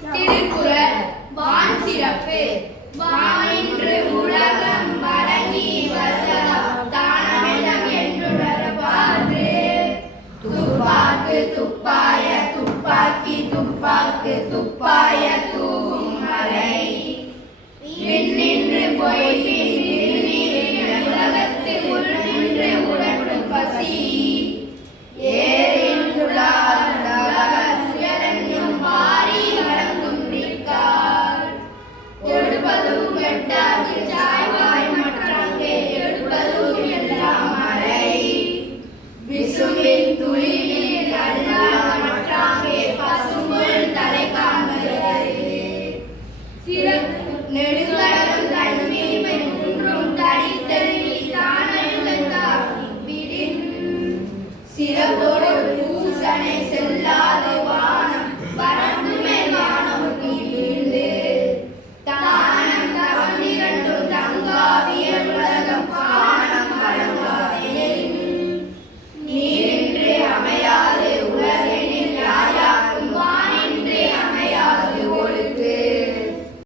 திருக்குறள் வான் சிறப்பு. வானின்று உலகம் வழங்கி வருதலாம் தானமெல்லாம் என்றுணரப்பாற்று. துப்பாக்கு துப்பாய துப்பாக்கி துப்பாக்கு துப்பாய